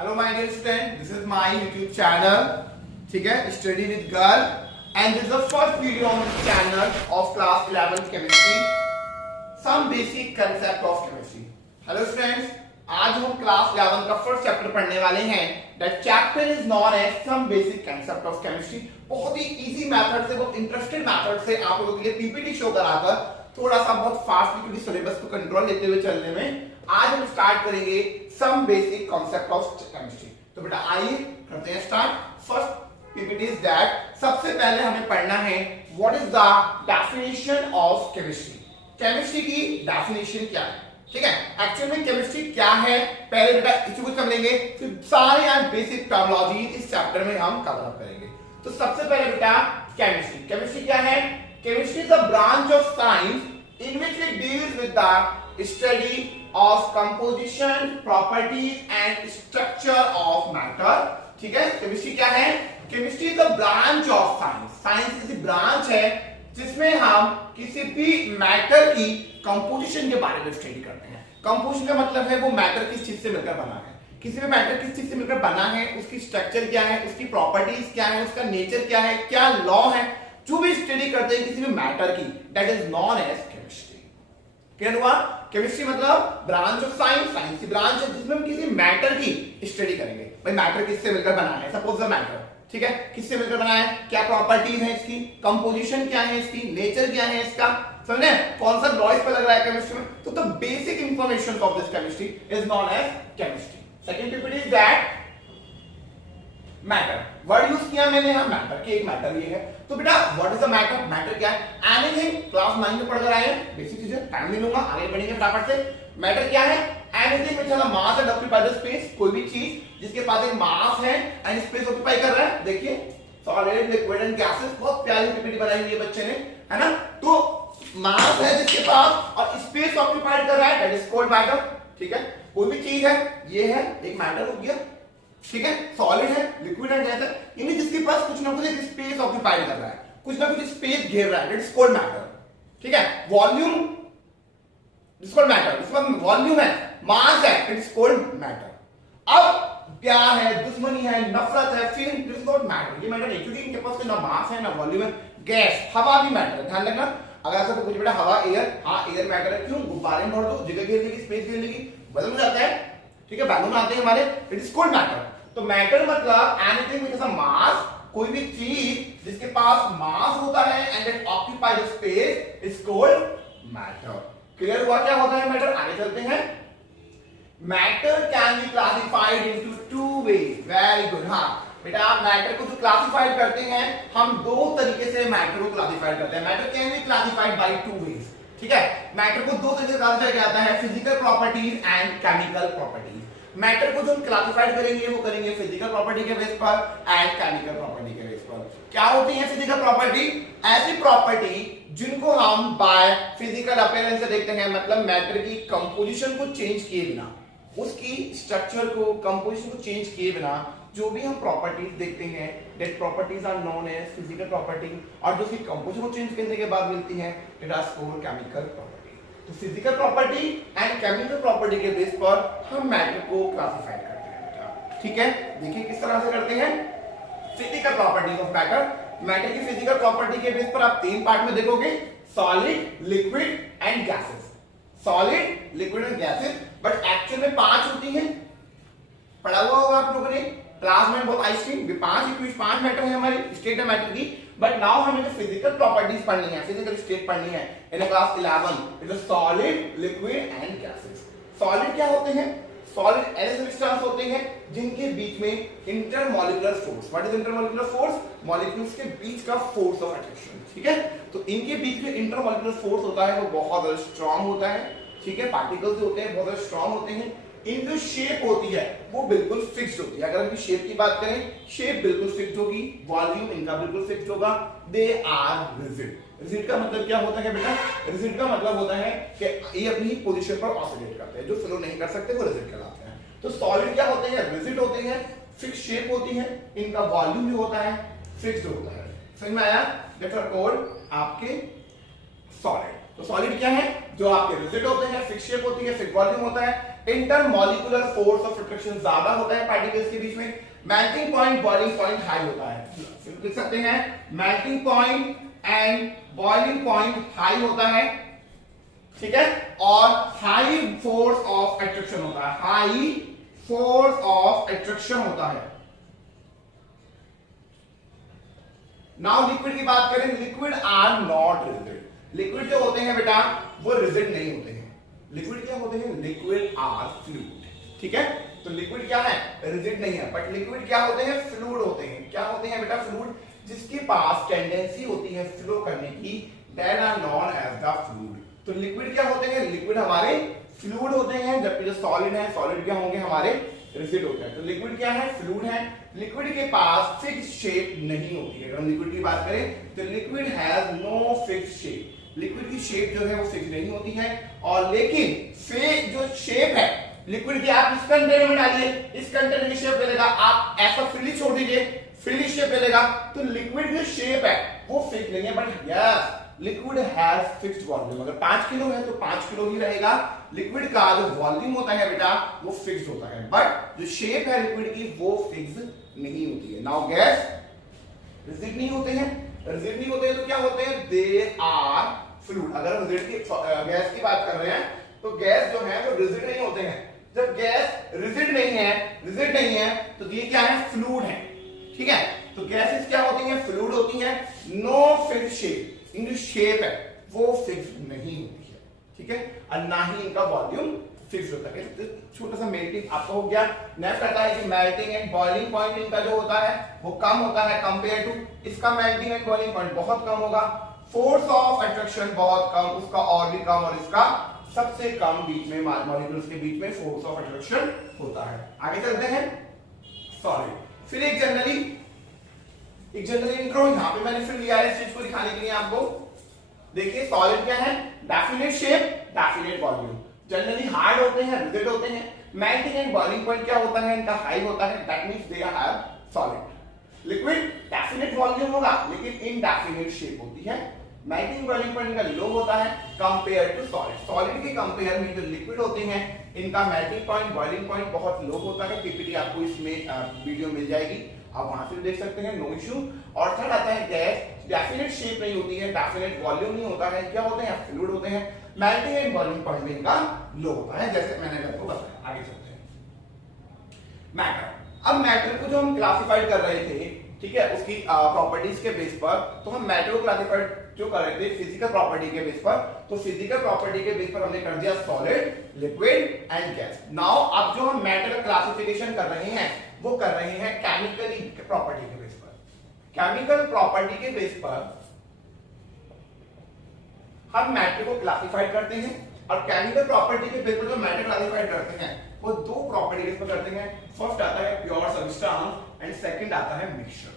Hello my dear student, this is my YouTube channel, ठीक है, study with girl, and this is the first video on this channel of class 11th chemistry, some basic concept of chemistry. Hello students, आज हम class 11 का first chapter पढ़ने वाले हैं। That chapter is known as some basic concept of chemistry. बहुत ही easy method से, बहुत इंटरेस्टेड मेथड से आप लोगों के लिए पीपीटी शो कराकर थोड़ा सा बहुत फास्ट पीपीटी सिलेबस को कंट्रोल लेते हुए चलने में आज हम स्टार्ट करेंगे some basic concept of chemistry. तो बेटा आइए करते हैं start. First PPT is that सबसे पहले हमें पढ़ना है what is the definition of chemistry. Chemistry की डेफिनेशन क्या है, ठीक है। एक्चुअली में केमिस्ट्री क्या है पहले बेटा इसी को समझेंगे, फिर सारे यार बेसिक टर्मिनोलॉजी इस चैप्टर में हम कवर अप करेंगे। तो सबसे पहले बेटा केमिस्ट्री, केमिस्ट्री क्या है? Chemistry is a branch of science in which it deals with the study of composition, properties and structure of matter, ठीक है। केमिस्ट्री क्या है? Chemistry is a branch of science. Science किसी ब्रांच है जिसमें हम किसी भी मैटर की कंपोजिशन के बारे में स्टडी करते हैं। कंपोजिशन का मतलब है वो मैटर किस चीज से मिलकर बना है, किसी भी मैटर किस चीज से मिलकर बना है, उसकी स्ट्रक्चर क्या है, उसकी प्रॉपर्टीज क्या है, उसका नेचर क्या है, क्या लॉ है, जो भी स्टडी करते हैं किसी भी मैटर की, that is known as chemistry. Clear हुआ? केमिस्ट्री मतलब ब्रांच ऑफ साइंस, साइंस की ब्रांच है जिसमें हम किसी मैटर की स्टडी करेंगे। भाई मैटर किससे मिलकर बना है, सपोज द मैटर, ठीक है, किससे मिलकर बना है, क्या प्रॉपर्टीज है इसकी, कंपोजिशन क्या है इसकी, नेचर क्या है इसका, समझे कौन सा लॉ इस पे लग रहा है केमिस्ट्री में। तो the basic information of this chemistry is known as chemistry. Second PPT is that matter. Word use किया मैंने यहां मैटर की, एक मैटर ये है। तो बेटा what is the matter? Matter क्या है? एनीथिंग, क्लास 9 में पढ़कर आए हैं, बेसिक चीजें, टाइम नहीं लूंगा, आगे बढ़ेंगे फटाफट से। मैटर क्या है? Anything which has a mass and occupies the space, कोई भी चीज जिसके पास एक मास है एंड स्पेस ऑक्यूपाई कर रहा है। देखिए सॉलिड, लिक्विड एंड गैसेस, बहुत प्यारी पीपीटी बनाई हुई है बच्चे ने, है ना। तो मास है जिसके पास और स्पेस ऑक्यूपाइड कर रहा है, दैट इज कॉल्ड मैटर, ठीक है। कोई भी चीज है, ये है एक मैटर हो गया, ठीक है। सॉलिड है, लिक्विड है, गैस है, यानी जिसके पास कुछ ना कुछ एक स्पेस ऑक्यूपाइड कर रहा है, कुछ ना कुछ स्पेस घेर रहा है, इट्स कॉल्ड मैटर, ठीक है। वॉल्यूम इट्स कॉल्ड मैटर, इसमें वॉल्यूम है, मास है, इट्स कॉल्ड मैटर। अब प्यार है, दुश्मनी है, नफरत है, फीलिंग, इट्स नॉट मैटर, ये मैटर नहीं, क्योंकि इनके पास ना मास है ना वॉल्यूम है। गैस, हवा भी मैटर है, ध्यान रखना। अगर ऐसा तो कुछ बेटा हवा, एयर, हाँ एयर मैटर है, क्यों? गुब्बारे में भर दो, जगह घेर लेगी, स्पेस घेर लेगी, बदल जाता है, ठीक है। बैलून आते हैं हमारे, इट इज कॉल्ड मैटर। तो मैटर मतलब anything which has a mass, कोई भी चीज जिसके पास मास होता है and it occupies space is called matter. Clear हुआ क्या होता है मैटर? आगे चलते हैं। Matter can be classified into two ways. Very good. हाँ बेटा, मैटर को जो क्लासिफाइड करते हैं हम दो तरीके से मैटर को क्लासिफाइड करते हैं। Matter can be classified by two ways, ठीक है। मैटर को दो तरीके से क्लासिफाई किया जाता है, physical properties and chemical properties. Matter को जो हम क्लासिफाइड करेंगे वो करेंगे फिजिकल प्रॉपर्टी के बेस पर एंड केमिकल प्रॉपर्टी के बेस पर। क्या होती है फिजिकल प्रॉपर्टी? ऐसी प्रॉपर्टी जिनको हम बाय फिजिकल अपीयरेंस से देखते हैं, मतलब मैटर की कंपोजिशन को चेंज किए बिना, उसकी स्ट्रक्चर को, कंपोजिशन को चेंज किए बिना जो भी हम प्रॉपर्टीज देखते हैं, that properties are known as physical property, और जो उसकी कंपोजिशन को चेंज करने के बाद मिलती है it are called chemical property. तो physical property and chemical property के बेस पर हम मैटर को क्लासिफाई करते हैं, ठीक है। देखिए किस तरह से करते हैं। Physical properties of matter, matter की फिजिकल प्रॉपर्टी के बेस पर आप तीन पार्ट में देखोगे, solid, liquid and gases. Solid, liquid and gases, but actual में पांच होती हैं, पढ़ा हुआ होगा आप लोगों ने क्लास में, बहुत आइसक्रीम, पांच मैटर है हमारी स्टेट है मैटर की। बट नाउ हमें जो फिजिकल प्रॉपर्टीज पढ़नी है, फिजिकल स्टेट पढ़नी है in class 11, it is solid, liquid and gases. Solid क्या होते हैं? सॉलिड ऐसे सब्सटेंस होते हैं जिनके बीच में intermolecular force, what is intermolecular force? Molecules के बीच का फोर्स ऑफ अट्रैक्शन, ठीक है। तो इनके बीच में इंटरमॉलिक्यूलर फोर्स होता है, वो बहुत ज्यादा स्ट्रांग होता है, ठीक है। पार्टिकल्स होते हैं बहुत ज्यादा स्ट्रांग होते हैं, इनकी जो शेप होती है वो बिल्कुल फिक्स्ड होती है। अगर इनकी शेप की बात करें, शेप बिल्कुल फिक्स्ड होगी, वॉल्यूम इनका बिल्कुल फिक्स्ड होगा, दे आर रिजिड। रिजिड का मतलब क्या होता है बेटा? रिजिड का मतलब होता है कि ये अपनी पोजीशन पर ऑसिलेट करते हैं, जो फ्लो नहीं कर सकते वो रिजिड कहलाते हैं। तो सॉलिड क्या होते हैं? रिजिड होते हैं, फिक्स्ड शेप होती है, इनका वॉल्यूम भी होता है, फिक्स्ड होता है। समझ में आया? दैट्स आर कॉल्ड आपके सॉलिड। तो सॉलिड क्या है? जो आपके रिजिड होते हैं, फिक्स्ड शेप होती है, फिक्स्ड वॉल्यूम होता है, इंटरमॉलिक्यूलर फोर्स ऑफ अट्रैक्शन ज्यादा होता है पार्टिकल्स के बीच में, melting point boiling point high होता है। लिख सकते हैं melting point and boiling point high होता है, ठीक है, और हाई फोर्स ऑफ अट्रैक्शन होता है, हाई फोर्स ऑफ अट्रैक्शन होता है। नाउ लिक्विड की बात करें, liquid are not rigid. Liquid जो होते हैं बेटा वो रिजिड नहीं होते हैं। लिक्विड क्या होते हैं? लिक्विड आर फ्लूइड, ठीक है। तो लिक्विड क्या है? रिजिड नहीं है, बट लिक्विड क्या होते हैं? फ्लूइड होते हैं। क्या होते हैं बेटा? फ्लूइड, जिसके पास टेंडेंसी होती है फ्लो करने की, that are known as the fluid. तो लिक्विड क्या होते हैं? लिक्विड हमारे फ्लूइड होते हैं, जबकि जो सॉलिड है, सॉलिड क्या होंगे? हमारे रिजिड होते हैं। तो लिक्विड क्या है? फ्लूइड है। लिक्विड के पास फिक्स शेप नहीं होती है। अगर हम लिक्विड की बात करें तो liquid has no fix shape. Liquid की शेप जो है वो फिक्स नहीं होती है, और लेकिन जो शेप है लिक्विड की, आप इस कंटेनर में डालिए, इस कंटेनर की शेप ले लेगा, आप ऐसा फ्रीली छोड़ दीजिए, फ्रीली शेप ले लेगा, तो लिक्विड जो शेप है वो फिक्स नहीं है। But yes, liquid has fixed volume. अगर 5 किलो है तो 5 किलो ही रहेगा। लिक्विड का जो वॉल्यूम होता है बेटा वो फिक्स्ड होता है, बट जो शेप है लिक्विड की वो फिक्स नहीं होती है। नाउ गैस रिजिड नहीं होते हैं। रिजिड नहीं होते हैं तो क्या होते हैं? They are fluid. अगर रिजिड की गैस की बात कर रहे हैं तो गैस जो है वो रिजिड नहीं होते हैं। जब गैस रिजिड नहीं है तो ये क्या है? फ्लूइड है, ठीक है। तो गैसेस क्या होती हैं? फ्लूइड होती हैं। नो फिक्स्ड शेप, इनकी शेप है वो फिक्स नहीं होती है, ठीक है, और ना ही इनका वॉल्यूम फिक्स होता है। तो छोटा सा मेल्टिंग आपका हो गया। नेक्स्ट आता है कि मेल्टिंग एंड बॉइलिंग पॉइंट इनका जो होता है वो कम होता है कंपेयर टू इसका। मेल्टिंग एंड बॉइलिंग पॉइंट बहुत कम होगा। फोर्स ऑफ अट्रैक्शन बहुत कम, उसका और भी कम, और इसका सबसे कम बीच में मॉलिक्यूल्स के बीच में फोर्स ऑफ अट्रैक्शन होता है। आगे चलते हैं सॉलिड। फिर एक जनरली इंट्रो यहां पे मैंने फिर लिया है इस चीज को दिखाने के लिए आपको। देखिए सॉलिड क्या है? Definite shape, definite volume. Generally hard होते हैं, रिजिड होते हैं। मेल्टिंग एंड बॉइलिंग पॉइंट क्या होता है? इनका हाई होता है, that means they are solid. Liquid definite volume होगा लेकिन इनडेफिनेट शेप होती है। मेल्टिंग बॉइलिंग पॉइंट का लो होता है कंपेयर टू सॉलिड। सॉलिड के कंपेयर में जो लिक्विड होते हैं इनका मेल्टिंग पॉइंट, बॉइलिंग पॉइंट बहुत लो होता है। पीपीटी आपको इसमें वीडियो मिल जाएगी, आप वहां से देख सकते हैं, नो इशू। और थर्ड आता है गैस, डेफिनेट शेप नहीं होती है, डेफिनेट वॉल्यूम नहीं होता है। क्या होते हैं? फ्लूइड होते हैं। मेल्टिंग एंड बॉइलिंग पॉइंट में इनका लो होता है, जैसे मैंने आपको बताया। आगे चलते हैं मैटर। अब मैटर को जो हम क्लासिफाइड कर रहे थे, ठीक है, उसकी प्रॉपर्टीज के बेस पर, तो हम मैटर को क्लासिफाइड जो कर रहे थे फिजिकल प्रॉपर्टी के बेस पर, तो फिजिकल प्रॉपर्टी के बेस पर हमने कर दिया solid, liquid and gas. Now अब जो हम मैटर का क्लासिफिकेशन कर रहे हैं वो कर रहे हैं केमिकली प्रॉपर्टी के बेस पर। केमिकल प्रॉपर्टी के बेस पर हम मैटर को क्लासिफाइड करते हैं, और केमिकल प्रॉपर्टी के बेस पर जो मैटर क्लासिफाइड करते हैं वो दो प्रॉपर्टी के बेस पर करते हैं। फर्स्ट आता है प्योर सब्सटेंस एंड सेकंड आता है मिक्सचर।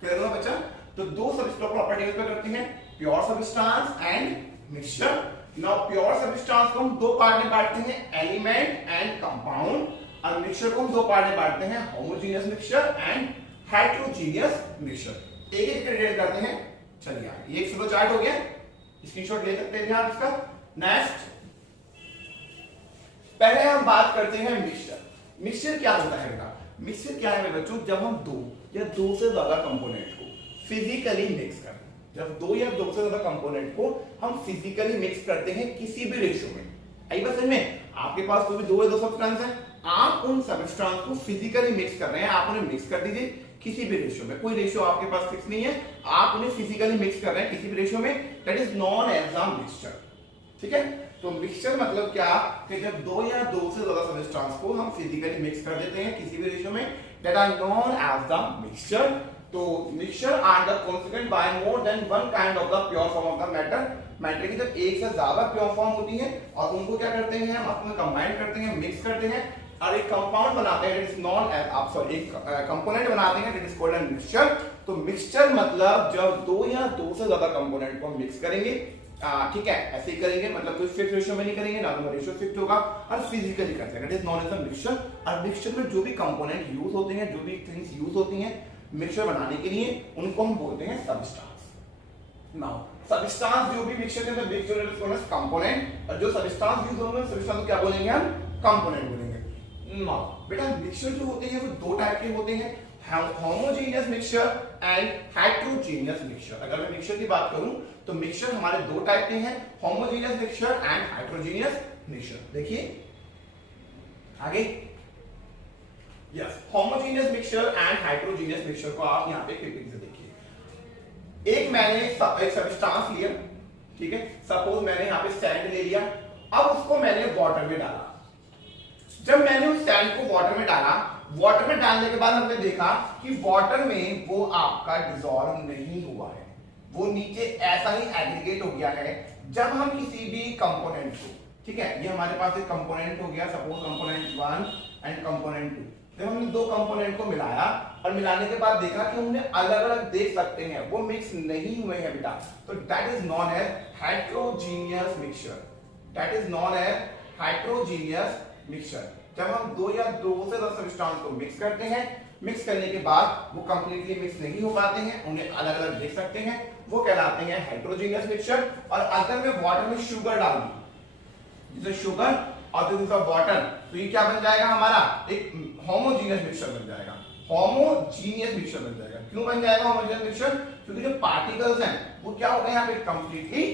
क्लियर हुआ बच्चा? तो दो सब्सटेंस प्रॉपर्टी के बेस पर करते हैं, pure substance and mixture. Now pure substance को हम दो पार्ट में बांटते हैं, एलिमेंट एंड कंपाउंड, और मिक्सचर को हम दो पार्ट में बांटते हैं, homogeneous mixture and heterogeneous mixture. एक एक क्रिएट करते हैं। चलिए आगे, एक फ्लो चार्ट हो गया, स्क्रीनशॉट ले सकते हैं आप इसका। नेक्स्ट पहले हम बात करते हैं मिक्सचर। मिक्सचर क्या होता है बेटा? मिक्सचर क्या है मेरे बच्चों? जब हम दो या दो से ज्यादा कंपोनेंट को फिजिकली मिक्स करते हैं, जब दो या दो से ज्यादा कंपोनेंट को हम फिजिकली मिक्स करते हैं किसी भी रेशियो में। आई बात समझ में? आपके पास कोई भी दो या दो सब्सटेंस है, आप उन सब्सटेंस को फिजिकली मिक्स कर रहे हैं, आप उन्हें मिक्स कर दीजिए किसी भी रेशियो में। कोई रेशियो आपके पास फिक्स नहीं है, आप उन्हें फिजिकली मिक्स कर रहे हैं किसी भी रेशियो में, that is known as a mixture. ठीक है, तो मिक्सचर मतलब क्या कि जब दो या दो से ज्यादा सब्सटेंस को हम फिजिकली मिक्स कर देते हैं किसी भी रेशियो में, that are known as the mixture. तो mixture are the consequent by more than one kind of the pure form of the matter. Matter की जब एक से ज्यादा प्योर फॉर्म होती है और उनको क्या करते हैं हम आपस में कंबाइन करते हैं, मिक्स करते हैं और एक कंपाउंड बनाते हैं, इट इज नॉन एज आप सॉरी एक कंपोनेंट बनाते हैं, it is called an mixture. तो मिक्सचर मतलब जब दो या दो से ज्यादा कंपोनेंट को मिक्स करेंगे, ठीक है, ऐसे ही करेंगे, मतलब कोई फिक्स रेशियो में नहीं करेंगे, ना तो रेशियो फिक्स होगा, और फिजिकली करते हैं, it is known as a mixture. और मिक्सचर में जो भी कंपोनेंट यूज होते हैं, जो भी थिंग्स यूज होती हैं मिक्सचर बनाने के लिए, उनको हम बोलते हैं सबस्टेंस। नाउ सबस्टेंस जो भी मिक्सचर के अंदर mixture is called as component, और जो सबस्टेंस यूज होंगे सबस्टेंस को क्या बोलेंगे हम? कंपोनेंट बोलेंगे। बेटा मिक्सचर जो होते हैं वो दो टाइप के होते हैं, homogeneous mixture and heterogeneous mixture. अगर मैं मिक्सचर की बात करूं तो मिक्सचर हमारे दो टाइप के हैं, homogeneous mixture and heterogeneous mixture. देखिए आगे, yes, homogeneous mixture and heterogeneous mixture को आप यहां पे क्लिक से देखिए। एक मैंने एक सब्सटेंस लिया, ठीक है, सपोज मैंने यहां पे सैंड ले लिया, अब उसको मैंने वाटर में डाला। जब मैंने उस सैंड को वाटर में डाला, वाटर में डालने के बाद हमने देखा कि वाटर में वो आपका डिसॉल्व नहीं हुआ है, वो नीचे ऐसा ही एग्रीगेट हो गया है। जब हम किसी भी कंपोनेंट को, ठीक है, ये हमारे पास एक कंपोनेंट हो गया, सपोज कंपोनेंट 1 एंड कंपोनेंट 2, जब हमने दो कंपोनेंट को मिलाया और मिलाने के बाद देखा कि हमने अलग अलग देख सकते हैं, वो मिक्स नहीं हुए हैं बेटा, तो that is known as heterogeneous mixture. That is known as heterogeneous mixture. जब हम दो या दो से ज्यादा सब्सटेंस को मिक्स करते हैं, मिक्स करने के बाद वो कंप्लीटली मिक्स नहीं हो पाते हैं, उन्हें अलग अलग देख सकते हैं, वो कहलाते हैं हेटेरोजेनियस मिक्सचर। और अगर मैं वाटर में शुगर डाल दूं, जैसे शुगर और दिस इज वाटर, तो ये क्या बन जाएगा हमारा, एक होमोजेनियस मिक्सचर बन जाएगा। होमोजेनियस मिक्सचर बन जाएगा। क्यों बन जाएगा होमोजेनियस मिक्सचर? क्योंकि जो पार्टिकल्स हैं वो क्या होते हैं यहाँ पे कंप्लीटली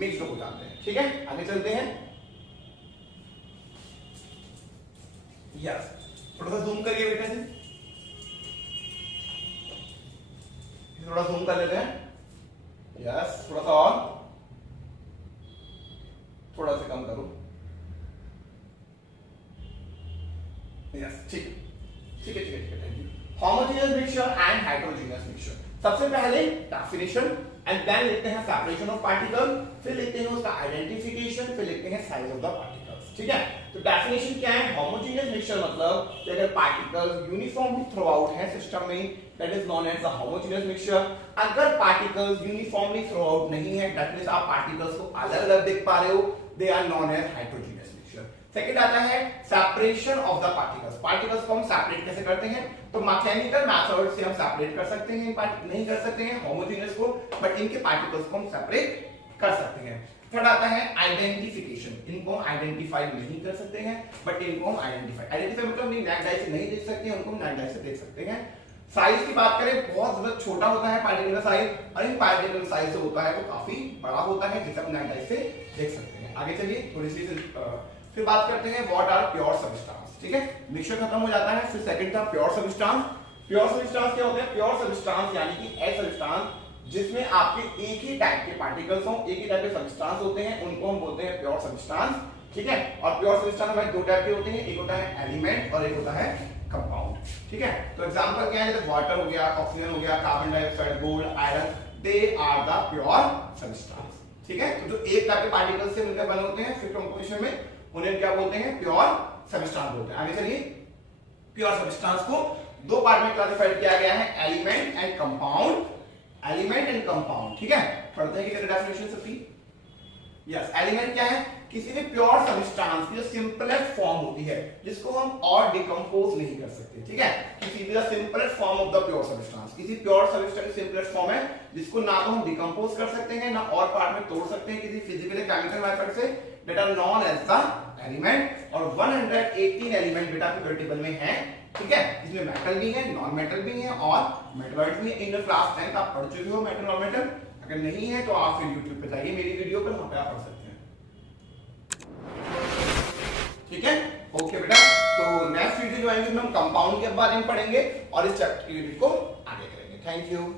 मिक्स हो जाते हैं। ठीक है, आगे चलते हैं। यस, थोड़ा सा जूम करिए बेटा जी, थोड़ा जूम कर लेते हैं। यस, थोड़ा सा और, थोड़ा सा कम करो। यस, ठीक है, ठीक है, ठीक है, ठीक है, thank you. Homogeneous mixture and heterogeneous mixture. सबसे पहले डेफिनेशन एंड देन लेते हैं सेपरेशन ऑफ पार्टिकल, फिर लेते हैं उसका आइडेंटिफिकेशन, फिर लेते हैं साइज ऑफ द पार्टिकल्स। ठीक है, तो डेफिनेशन क्या है? होमोजेनियस मिक्सचर मतलब कि अगर पार्टिकल्स यूनिफॉर्मली थ्रू आउट है सिस्टम में, that is known as the homogeneous mixture. अगर पार्टिकल्स यूनिफॉर्मली थ्रू आउट नहीं है, दैट मींस आप पार्टिकल्स को अलग अलग देख पा रहे हो, they are known as heterogeneous mixture. Second आता है separation of the particles. Particles को हम सेपरेट कैसे करते हैं? तो मैकेनिकल मेथड से हम सेपरेट कर सकते हैं, नहीं कर सकते हैं होमोजेनियस को, बट इनके पार्टिकल्स को हम सेपरेट कर सकते हैं। थर्ड आता है आइडेंटिफिकेशन। इनको हम आइडेंटिफाई नहीं कर सकते हैं, बट इनको हम आइडेंटिफाई मतलब नेक डाई से नहीं देख सकते हैं, उनको हम नेक डाई से देख सकते हैं। साइज की बात करें, बहुत ज्यादा छोटा होता है पार्टिकल का साइज, और इन पार्टिकल साइज जो होता है वो काफी बड़ा होता है, जिसे हम नेक डाई से देख सकते हैं। आगे चलिए, थोड़ी सी फिर बात करते हैं व्हाट आर प्योर सब्सटेंस। ठीक है, मिक्सचर खत्म हो जाता है, फिर सेकंड था प्योर सब्सटेंस। प्योर सब्सटेंस क्या होते हैं? प्योर सब्सटेंस यानी कि ऐसे सब्सटेंस जिसमें आपके एक ही टाइप के पार्टिकल्स हो, एक ही टाइप के सब्सटेंस होते हैं, उनको हम बोलते हैं प्योर सब्सटेंस। ठीक है, और प्योर सब्सटेंस में दो टाइप के होते हैं, एक होता है एलिमेंट और एक होता है कंपाउंड। ठीक है, तो एग्जांपल क्या है? जैसे वाटर हो गया, ऑक्सीजन हो गया, carbon dioxide, gold, iron, they are the pure substance. ठीक है, तो जो एक टाइप के पार्टिकल्स से मिलकर बने होते हैं फिर कंपोजिशन में, उन्हें क्या बोलते हैं? प्योर सब्सटेंस बोलते हैं। आगे चलिए, प्योर सब्सटेंस को दो पार्ट में क्लासिफाइड किया गया है, element and compound. Element and compound. ठीक है, पढ़ते हैं कि डेफिनेशन सबकी। यस, एलिमेंट क्या है? किसी भी प्योर सब्सटेंस की जो सिंपलेस्ट फॉर्म होती है, जिसको हम और डिकम्पोज नहीं कर सकते। ठीक है, किसी भी simplest form of the pure substance, किसी प्योर सब्सटेंस सिंपलेस्ट फॉर्म है जिसको ना तो हम डिकम्पोज कर सकते हैं ना और पार्ट में तोड़ सकते हैं किसी फिजिकल केमिकल मेथड से, that are known as the element. और 118 एलिमेंट बेटा पीरियोडिक टेबल में है। ठीक है, इसमें मेटल भी है, नॉन मेटल भी है और मेटलॉइड्स भी है। इन क्लास 10 आप पढ़ चुके हो मेटल और मेटल, अगर नहीं है तो आप फिर YouTube पे जाइए मेरी वीडियो पर, वहां पे आप पढ़ सकते हैं। ठीक है, ओके बेटा, तो नेक्स्ट वीडियो जो आएंगे उसमें हम कंपाउंड के बारे में पढ़ेंगे और इस चैप्टर को आगे करेंगे। Thank you.